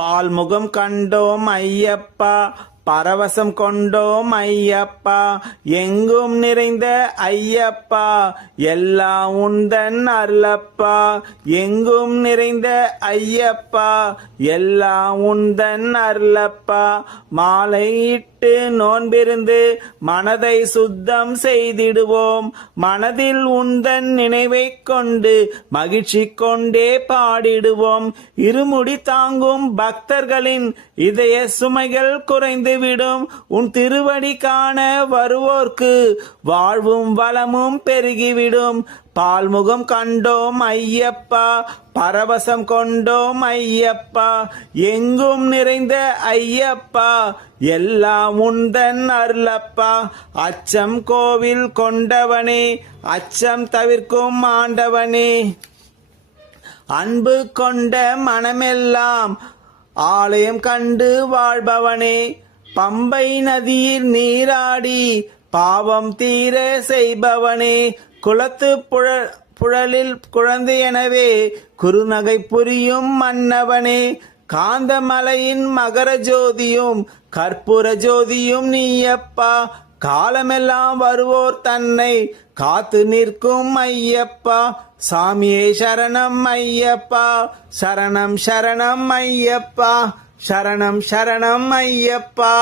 பால்முகம் கண்டோம் ஐயப்பா, பரவசம் கொண்டோம் ஐயப்பா, எங்கும் நிறைந்த ஐயப்பா, எல்லாம் உந்தன் அருளப்பா. எங்கும் நிறைந்த ஐயப்பா, எல்லாம் உந்தன் அருளப்பா. மாலையிட்டு நோன்பிருந்து மனதை சுத்தம் செய்திடுவோம். மனதில் உந்தன் நினைவை கொண்டு மகிழ்ச்சி கொண்டே பாடிடுவோம். இருமுடி தாங்கும் பக்தர்களின் இதய சுமைகள் குறைந்துவிடும். உன் திருவடி காண வருவோர்க்கு வாழ்வும் வளமும் பெருகிவிடும். பால்முகம் கண்டோம் ஐயப்பா, பரவசம் கொண்டோம் ஐயப்பா, எங்கும் நிறைந்த ஐயப்பா, எல்லாம் உந்தன் அருளப்பா. அச்சம் கோவில் கொண்டவனே, அச்சம் தவிர்க்கும் ஆண்டவனே, அன்பு கொண்ட மனமெல்லாம் ஆலயம் கண்டு வாழ்பவனே, பம்பை நதியில் நீராடி பாவம் தீர செய்பவனே, குளத்து புழலில் குழந்தையெனவே குறுநகை புரியும் மன்னவனே, காந்தமலையின் மகர ஜோதியும் கற்பூர ஜோதியும் நீயப்பா. காலமெல்லாம் வருவோர் தன்னை காத்து நிற்கும் ஐயப்பா. சாமியே சரணம் ஐயப்பா, சரணம் சரணம் ஐயப்பா, சரணம் சரணம் ஐயப்பா.